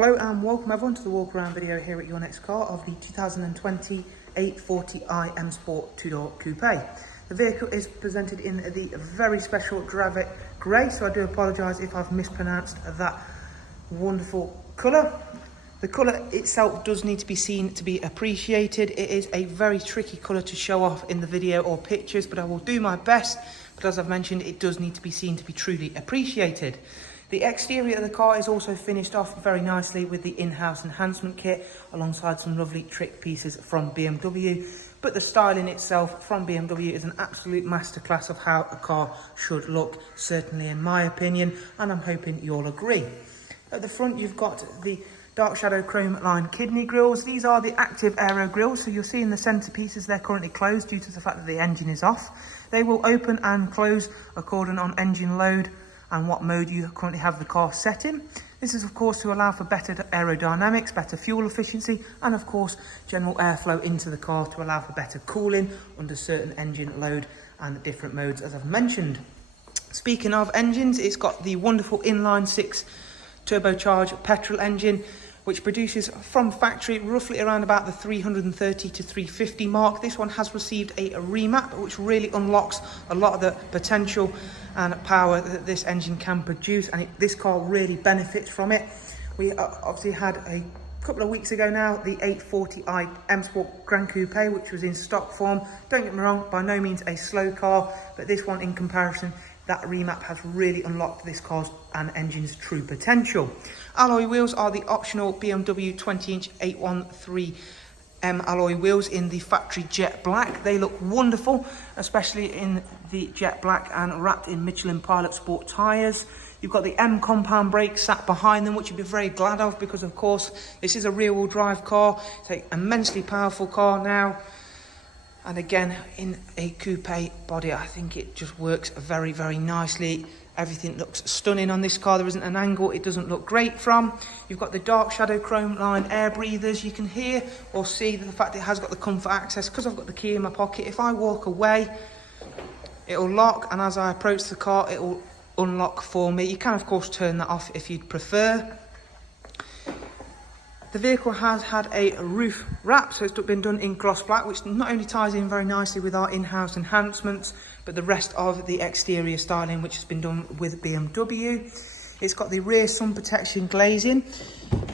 Hello and welcome everyone to the walk around video here at your next car of the 2020 840i M Sport 2-door coupe. The vehicle is presented in the very special Dravit grey, so I do apologise if I've mispronounced that wonderful colour. The colour itself does need to be seen to be appreciated. It is a very tricky colour to show off in the video or pictures, but I will do my best. But as I've mentioned, it does need to be seen to be truly appreciated. The exterior of the car is also finished off very nicely with the in-house enhancement kit alongside some lovely trick pieces from BMW. But the styling itself from BMW is an absolute masterclass of how a car should look, certainly in my opinion, and I'm hoping you'll agree. At the front you've got the dark shadow chrome line kidney grills. These are the active aero grills, so you'll see in the centre pieces they're currently closed due to the fact that the engine is off. They will open and close according on engine load and what mode you currently have the car set in. This is of course to allow for better aerodynamics, better fuel efficiency, and of course general airflow into the car to allow for better cooling under certain engine load and different modes as I've mentioned. Speaking of engines, it's got the wonderful inline 6 turbocharged petrol engine, which produces from factory roughly around about the 330 to 350 mark. This one has received a remap, which really unlocks a lot of the potential and power that this engine can produce, and this car really benefits from it. We obviously had a couple of weeks ago now the 840i M Sport Grand Coupe, which was in stock form. Don't get me wrong, by no means a slow car, but this one in comparison, that remap has really unlocked this car's and engine's true potential. Alloy wheels are the optional BMW 20-inch 813M alloy wheels in the factory jet black. They look wonderful, especially in the jet black and wrapped in Michelin Pilot Sport tyres. You've got the M compound brakes sat behind them, which you'll be very glad of because of course this is a rear-wheel drive car. It's an immensely powerful car now. And again, in a coupe body, I think it just works very, very nicely. Everything looks stunning on this car. There isn't an angle it doesn't look great from. You've got the dark shadow chrome line air breathers. You can hear or see the fact it has got the comfort access because I've got the key in my pocket. If I walk away, it'll lock, and as I approach the car, it will unlock for me. You can, of course, turn that off if you'd prefer. The vehicle has had a roof wrap, so it's been done in gloss black, which not only ties in very nicely with our in-house enhancements, but the rest of the exterior styling, which has been done with BMW. It's got the rear sun protection glazing.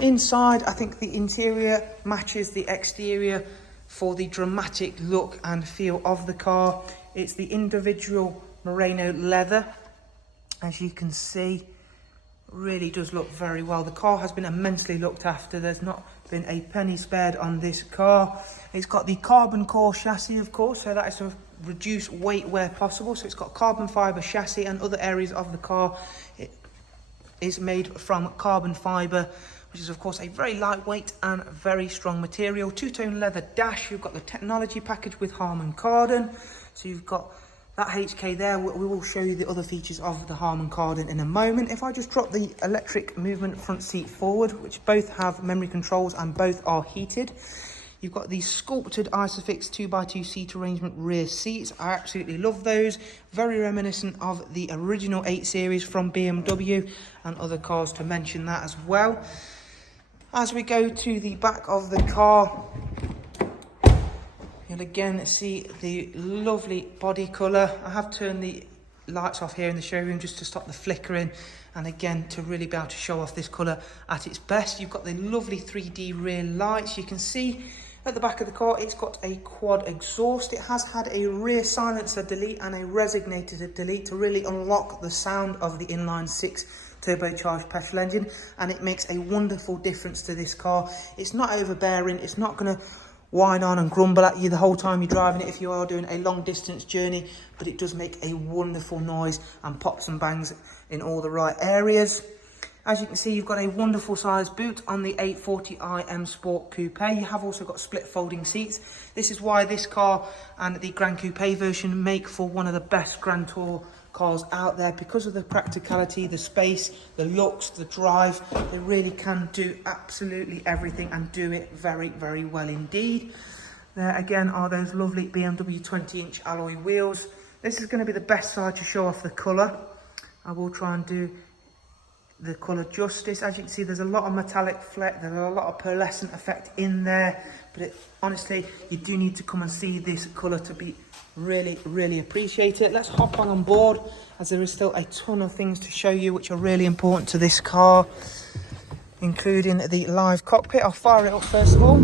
Inside, I think the interior matches the exterior for the dramatic look and feel of the car. It's the individual merino leather, as you can see. Really does look very well. The car has been immensely looked after. There's not been a penny spared on this car. It's got the carbon core chassis, of course, so that is to reduce weight where possible. So it's got carbon fibre chassis, and other areas of the car it is made from carbon fibre, which is of course a very lightweight and very strong material. Two-tone leather dash. You've got the technology package with Harman Kardon, so you've got that HK there. We will show you the other features of the Harman Kardon in a moment. If I just drop the electric movement front seat forward, which both have memory controls and both are heated. You've got these sculpted Isofix 2x2 seat arrangement rear seats. I absolutely love those. Very reminiscent of the original 8 Series from BMW and other cars, to mention that as well. As we go to the back of the car, you'll again see the lovely body colour. I have turned the lights off here in the showroom just to stop the flickering, and again to really be able to show off this colour at its best. You've got the lovely 3D rear lights. You can see at the back of the car it's got a quad exhaust. It has had a rear silencer delete and a resonator delete to really unlock the sound of the inline 6 turbocharged petrol engine, and it makes a wonderful difference to this car. It's not overbearing. It's not going to whine on and grumble at you the whole time you're driving it if you are doing a long distance journey, but it does make a wonderful noise and pops and bangs in all the right areas. As you can see, you've got a wonderful size boot on the 840i M Sport Coupe. You have also got split folding seats. This is why this car and the Grand Coupe version make for one of the best Grand Tour cars out there, because of the practicality, the space, the looks, the drive. They really can do absolutely everything and do it very, very well indeed. There again are those lovely BMW 20-inch alloy wheels. This is going to be the best side to show off the colour. I will try and do the colour justice. As you can see, there's a lot of metallic fleck, there's a lot of pearlescent effect in there, but honestly, you do need to come and see this colour to be really appreciate it. Let's hop on board, as there is still a ton of things to show you which are really important to this car, including the live cockpit. I'll fire it up first of all.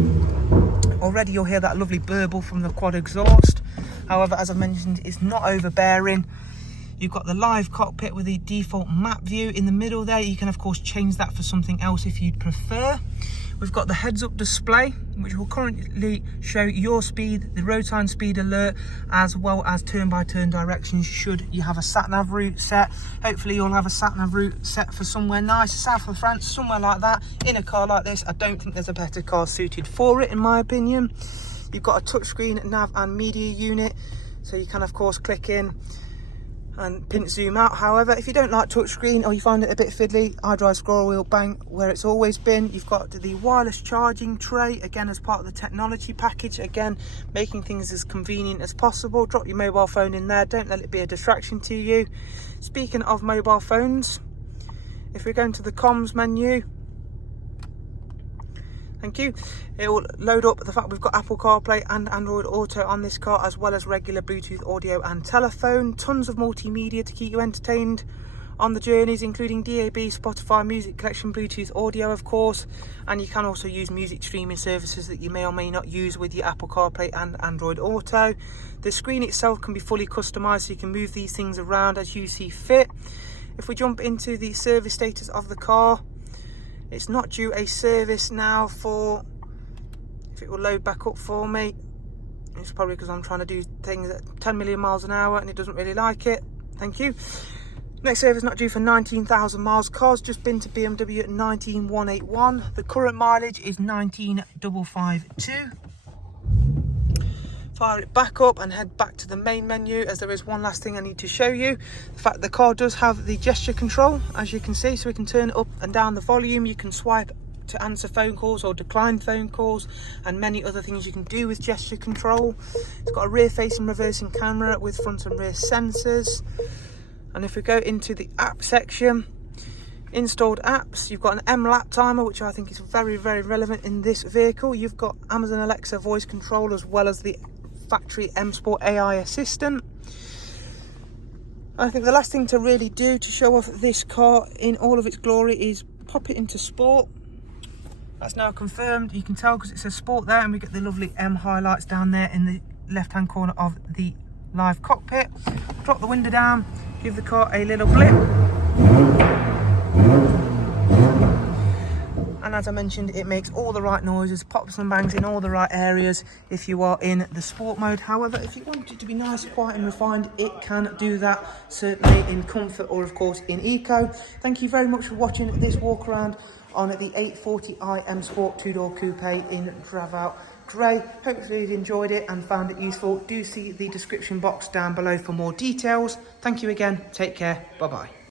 Already you'll hear that lovely burble from the quad exhaust. However, as I mentioned, it's not overbearing. You've got the live cockpit with the default map view in the middle there. You can of course change that for something else if you'd prefer. We've got the heads-up display, which will currently show your speed, the road sign speed alert, as well as turn-by-turn directions should you have a sat-nav route set. Hopefully you'll have a sat-nav route set for somewhere nice, south of France, somewhere like that. In a car like this, I don't think there's a better car suited for it, in my opinion. You've got a touchscreen nav and media unit, so you can of course click in and pinch zoom out. However, if you don't like touchscreen or you find it a bit fiddly, iDrive scroll wheel bang where it's always been. You've got the wireless charging tray, again as part of the technology package, again making things as convenient as possible. Drop your mobile phone in there, don't let it be a distraction to you. Speaking of mobile phones, if we go into the comms menu, thank you, it will load up the fact we've got Apple CarPlay and Android Auto on this car, as well as regular Bluetooth audio and telephone. Tons of multimedia to keep you entertained on the journeys, including DAB, Spotify, music collection, Bluetooth audio of course, and you can also use music streaming services that you may or may not use with your Apple CarPlay and Android Auto. The screen itself can be fully customized, so you can move these things around as you see fit. If we jump into the service status of the car, it's not due a service now for, if it will load back up for me, it's probably because I'm trying to do things at 10 million miles an hour and it doesn't really like it. Thank you. Next service not due for 19,000 miles. Car's just been to BMW at 19,181. The current mileage is 19,552. Fire it back up and head back to the main menu, as there is one last thing I need to show you. The fact the car does have the gesture control, as you can see, so we can turn up and down the volume. You can swipe to answer phone calls or decline phone calls, and many other things you can do with gesture control. It's got a rear facing reversing camera with front and rear sensors. And if we go into the app section, installed apps, you've got an M-Lap timer, which I think is very relevant in this vehicle. You've got Amazon Alexa voice control, as well as the factory M Sport AI assistant. I think the last thing to really do to show off this car in all of its glory is pop it into sport. That's now confirmed. You can tell because it says sport there, and we get the lovely M highlights down there in the left hand corner of the live cockpit. Drop the window down, give the car a little blip, and as I mentioned, it makes all the right noises, pops and bangs in all the right areas if you are in the sport mode. However, if you want it to be nice, quiet and refined, it can do that, certainly in comfort or of course in eco. Thank you very much for watching this walk around on the 840i M Sport 2-door coupe in Dravit Grey. Hopefully you enjoyed it and found it useful. Do see the description box down below for more details. Thank you again, take care, bye bye.